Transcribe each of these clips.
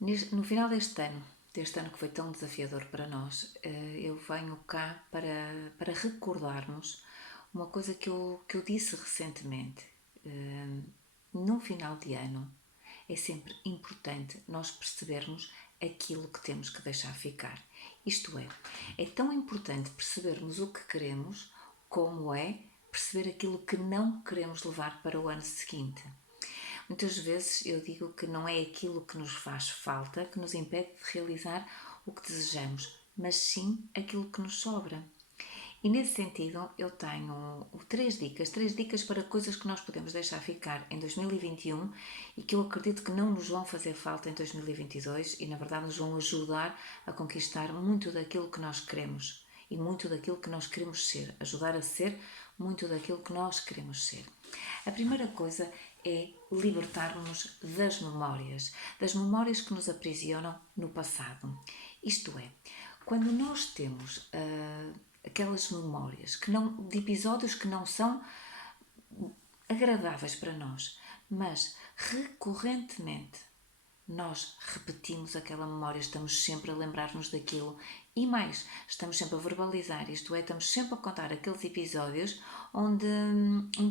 No final deste ano que foi tão desafiador para nós, eu venho cá para recordarmos uma coisa que eu disse recentemente. No final de ano é sempre importante nós percebermos aquilo que temos que deixar ficar. Isto é tão importante percebermos o que queremos como é perceber aquilo que não queremos levar para o ano seguinte. Muitas vezes eu digo que não é aquilo que nos faz falta que nos impede de realizar o que desejamos, mas sim aquilo que nos sobra. E nesse sentido, eu tenho três dicas para coisas que nós podemos deixar ficar em 2021 e que eu acredito que não nos vão fazer falta em 2022 e, na verdade, nos vão ajudar a conquistar muito daquilo que nós queremos e muito daquilo que nós queremos ser, ajudar a ser muito daquilo que nós queremos ser. A primeira coisa é libertarmos das memórias que nos aprisionam no passado. Isto é, quando nós temos aquelas memórias de episódios que não são agradáveis para nós, mas recorrentemente nós repetimos aquela memória, estamos sempre a lembrar-nos daquilo e mais, estamos sempre a verbalizar, isto é, estamos sempre a contar aqueles episódios onde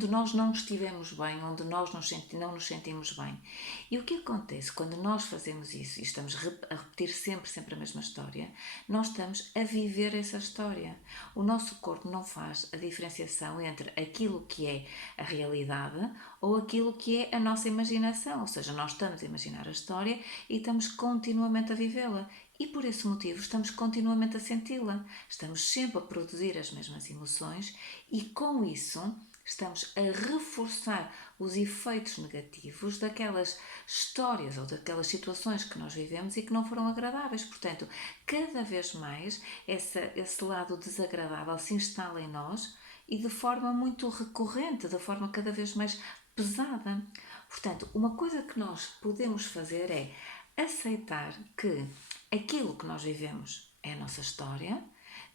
nós não estivemos bem, onde nós não nos sentimos bem. E o que acontece quando nós fazemos isso e estamos a repetir sempre a mesma história, nós estamos a viver essa história. O nosso corpo não faz a diferenciação entre aquilo que é a realidade ou aquilo que é a nossa imaginação, ou seja, nós estamos a imaginar a história e estamos continuamente a vivê-la e por esse motivo estamos continuamente a senti-la, estamos sempre a produzir as mesmas emoções e com isso estamos a reforçar os efeitos negativos daquelas histórias ou daquelas situações que nós vivemos e que não foram agradáveis. Portanto, cada vez mais esse lado desagradável se instala em nós e de forma muito recorrente, de forma cada vez mais pesada. Portanto, uma coisa que nós podemos fazer é aceitar que aquilo que nós vivemos é a nossa história,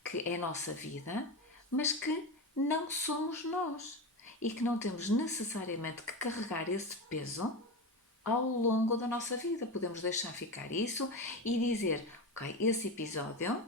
que é a nossa vida, mas que não somos nós e que não temos necessariamente que carregar esse peso ao longo da nossa vida. Podemos deixar ficar isso e dizer, ok, esse episódio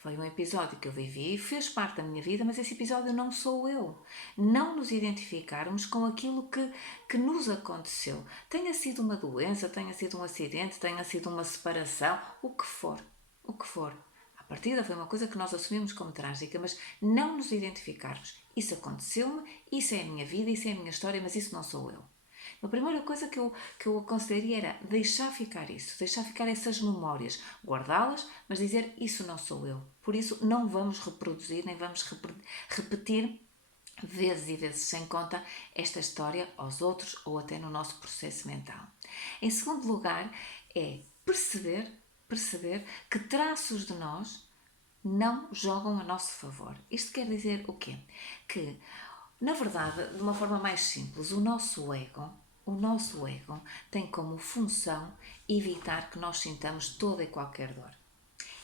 foi um episódio que eu vivi, fez parte da minha vida, mas esse episódio não sou eu. Não nos identificarmos com aquilo que nos aconteceu. Tenha sido uma doença, tenha sido um acidente, tenha sido uma separação, o que for. O que for. À partida foi uma coisa que nós assumimos como trágica, mas não nos identificarmos. Isso aconteceu-me, isso é a minha vida, isso é a minha história, mas isso não sou eu. A primeira coisa que eu aconselharia era deixar ficar isso, deixar ficar essas memórias, guardá-las, mas dizer isso não sou eu. Por isso não vamos reproduzir, nem vamos repetir vezes e vezes sem conta esta história aos outros ou até no nosso processo mental. Em segundo lugar, é perceber que traços de nós não jogam a nosso favor. Isto quer dizer o quê? Que, na verdade, de uma forma mais simples, o nosso ego tem como função evitar que nós sintamos toda e qualquer dor.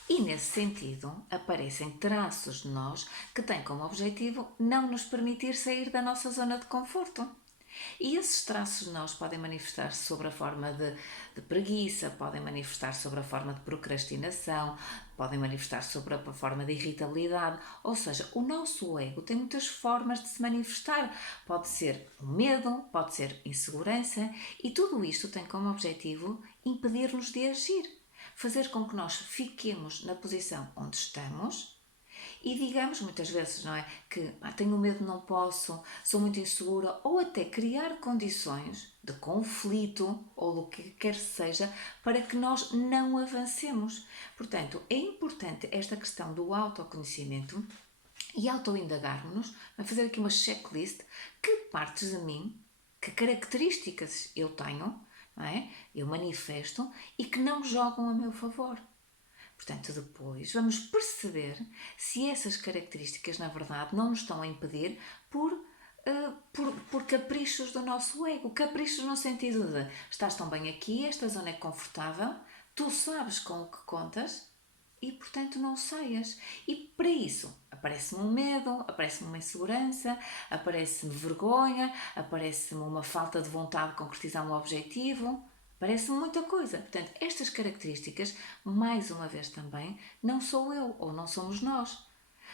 E nesse sentido, aparecem traços de nós que têm como objetivo não nos permitir sair da nossa zona de conforto. E esses traços de nós podem manifestar-se sobre a forma de preguiça, podem manifestar-se sobre a forma de procrastinação, podem manifestar-se sobre a forma de irritabilidade. Ou seja, o nosso ego tem muitas formas de se manifestar. Pode ser o medo, pode ser insegurança e tudo isto tem como objetivo impedir-nos de agir. Fazer com que nós fiquemos na posição onde estamos e digamos muitas vezes, não é? Que tenho medo, não posso, sou muito insegura, ou até criar condições de conflito ou do que quer que seja para que nós não avancemos. Portanto, é importante esta questão do autoconhecimento e autoindagarmos-nos, a fazer aqui uma checklist, que partes de mim, que características eu tenho, não é? Eu manifesto e que não jogam a meu favor. Portanto, depois vamos perceber se essas características, na verdade, não nos estão a impedir por caprichos do nosso ego. Caprichos no sentido de estás tão bem aqui, esta zona é confortável, tu sabes com o que contas e, portanto, não saias. E para isso aparece-me um medo, aparece-me uma insegurança, aparece-me vergonha, aparece-me uma falta de vontade de concretizar um objetivo. Parece muita coisa. Portanto, estas características, mais uma vez também, não sou eu ou não somos nós.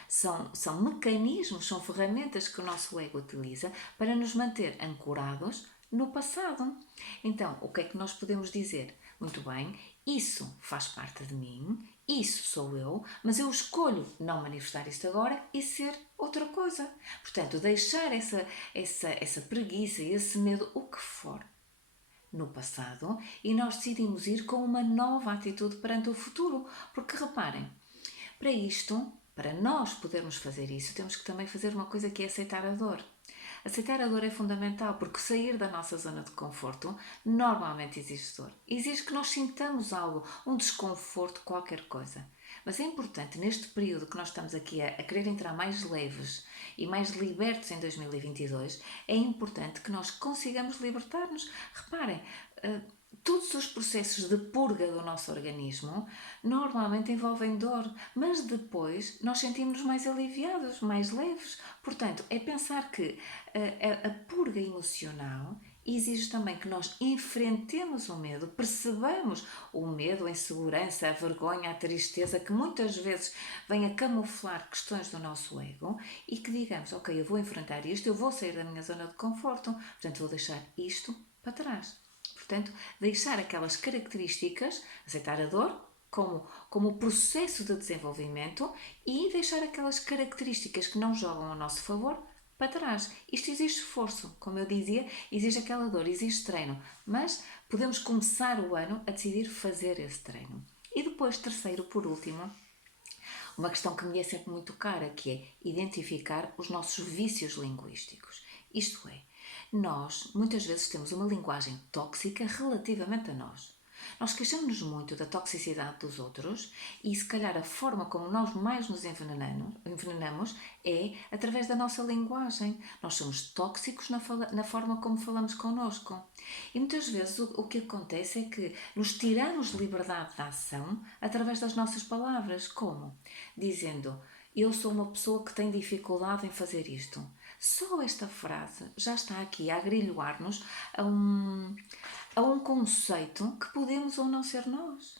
São mecanismos, são ferramentas que o nosso ego utiliza para nos manter ancorados no passado. Então, o que é que nós podemos dizer? Muito bem, isso faz parte de mim, isso sou eu, mas eu escolho não manifestar isto agora e ser outra coisa. Portanto, deixar essa preguiça, esse medo, o que for, no passado, e nós decidimos ir com uma nova atitude perante o futuro. Porque reparem, para isto, para nós podermos fazer isso, temos que também fazer uma coisa que é aceitar a dor. Aceitar a dor é fundamental, porque sair da nossa zona de conforto normalmente exige dor. Exige que nós sintamos algo, um desconforto, qualquer coisa. Mas é importante, neste período que nós estamos aqui a querer entrar mais leves e mais libertos em 2022, é importante que nós consigamos libertar-nos. Reparem, todos os processos de purga do nosso organismo normalmente envolvem dor, mas depois nós sentimos-nos mais aliviados, mais leves. Portanto, é pensar que a purga emocional exige também que nós enfrentemos o medo, percebamos o medo, a insegurança, a vergonha, a tristeza, que muitas vezes vem a camuflar questões do nosso ego, e que digamos, ok, eu vou enfrentar isto, eu vou sair da minha zona de conforto, portanto vou deixar isto para trás. Portanto, deixar aquelas características, aceitar a dor como processo de desenvolvimento, e deixar aquelas características que não jogam ao nosso favor para trás. Isto exige esforço, como eu dizia, exige aquela dor, exige treino, mas podemos começar o ano a decidir fazer esse treino. E depois, terceiro, por último, uma questão que me é sempre muito cara, que é identificar os nossos vícios linguísticos. Isto é, nós muitas vezes temos uma linguagem tóxica relativamente a nós. Nós queixamos-nos muito da toxicidade dos outros, e se calhar a forma como nós mais nos envenenamos é através da nossa linguagem. Nós somos tóxicos na forma como falamos connosco. E muitas vezes o que acontece é que nos tiramos liberdade de ação através das nossas palavras. Como? Dizendo, eu sou uma pessoa que tem dificuldade em fazer isto. Só esta frase já está aqui a agrilhoar-nos a um conceito que podemos ou não ser nós.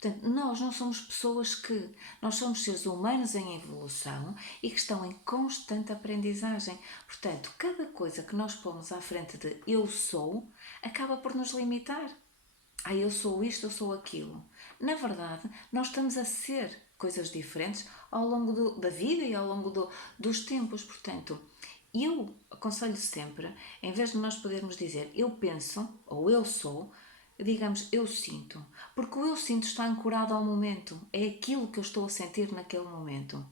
Portanto, nós não somos pessoas que... Nós somos seres humanos em evolução e que estão em constante aprendizagem. Portanto, cada coisa que nós pomos à frente de eu sou, acaba por nos limitar. Eu sou isto, eu sou aquilo. Na verdade, nós estamos a ser coisas diferentes ao longo da vida e ao longo dos tempos. Portanto, eu aconselho sempre, em vez de nós podermos dizer eu penso ou eu sou, digamos eu sinto. Porque o eu sinto está ancorado ao momento. É aquilo que eu estou a sentir naquele momento.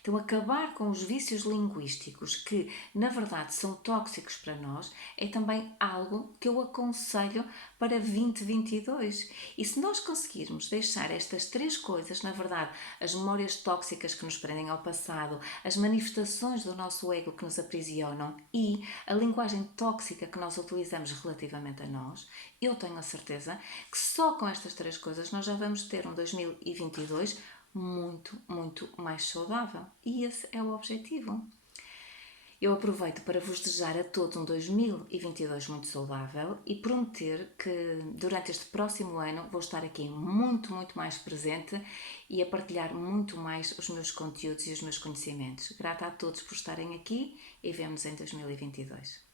Então, acabar com os vícios linguísticos, que na verdade são tóxicos para nós, é também algo que eu aconselho para 2022. E se nós conseguirmos deixar estas três coisas, na verdade, as memórias tóxicas que nos prendem ao passado, as manifestações do nosso ego que nos aprisionam e a linguagem tóxica que nós utilizamos relativamente a nós, eu tenho a certeza que só com estas três coisas nós já vamos ter um 2022 muito, muito mais saudável. E esse é o objetivo. Eu aproveito para vos desejar a todos um 2022 muito saudável e prometer que durante este próximo ano vou estar aqui muito, muito mais presente e a partilhar muito mais os meus conteúdos e os meus conhecimentos. Grata a todos por estarem aqui e vemo-nos em 2022.